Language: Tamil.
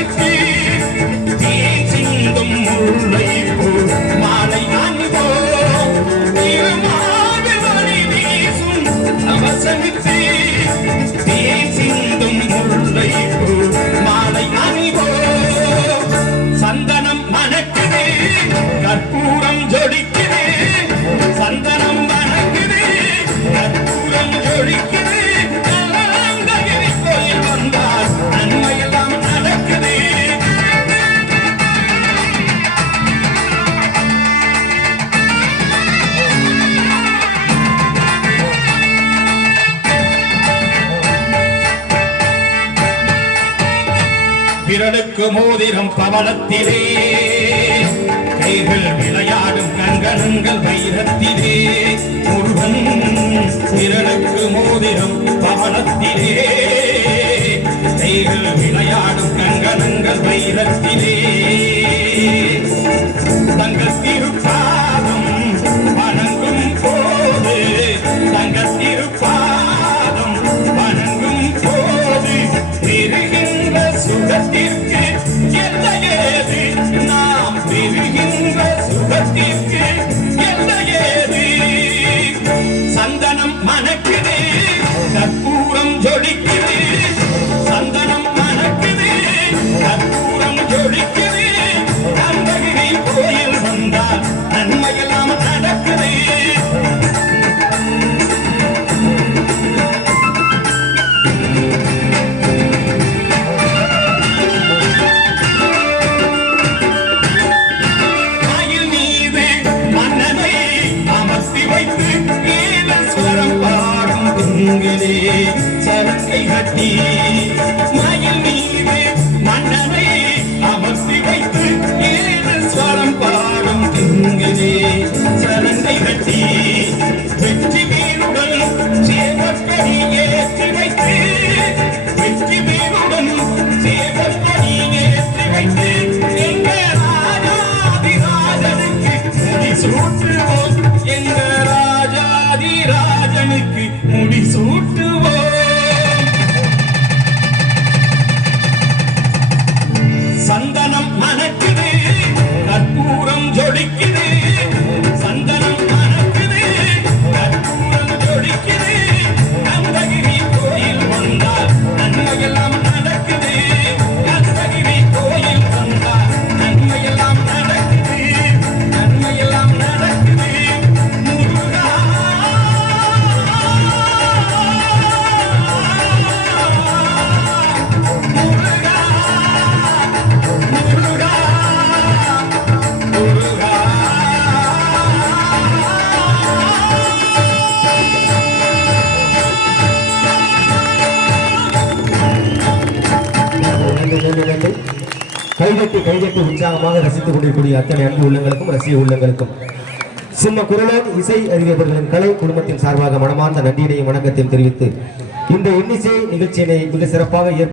It's me. விரலுக்கு மோதிரம் பவளத்திலே கைகள் விளையாடும் கங்கணங்கள் வைரத்திலே. முருகன் விரலுக்கு மோதிரம் பவளத்திலே கைகள் விளையாடும் கங்கணங்கள் வைரத்திலே. தங்கத்திருப்பாதம் சரத்தை கட்டி மயில் மீது மன்னரை அமர்த்தி வைத்து ஏலஸ்வரம் பாடும் பெண்களே சரத்தை கட்டி கைதட்டி கைதட்டி உற்சாகமாக ரசித்துக் கொண்டிருக்கூடிய அத்தனை அன்பு உள்ளங்களுக்கும் ரசிக உள்ளங்களுக்கும். சிம்ம குரலன் இசை அறிவியவர்களின் கலை குடும்பத்தின் சார்பாக மனமார்ந்த நன்றியினையும் வணக்கத்தையும் தெரிவித்து இந்த இன்னிசை நிகழ்ச்சியினை மிக சிறப்பாக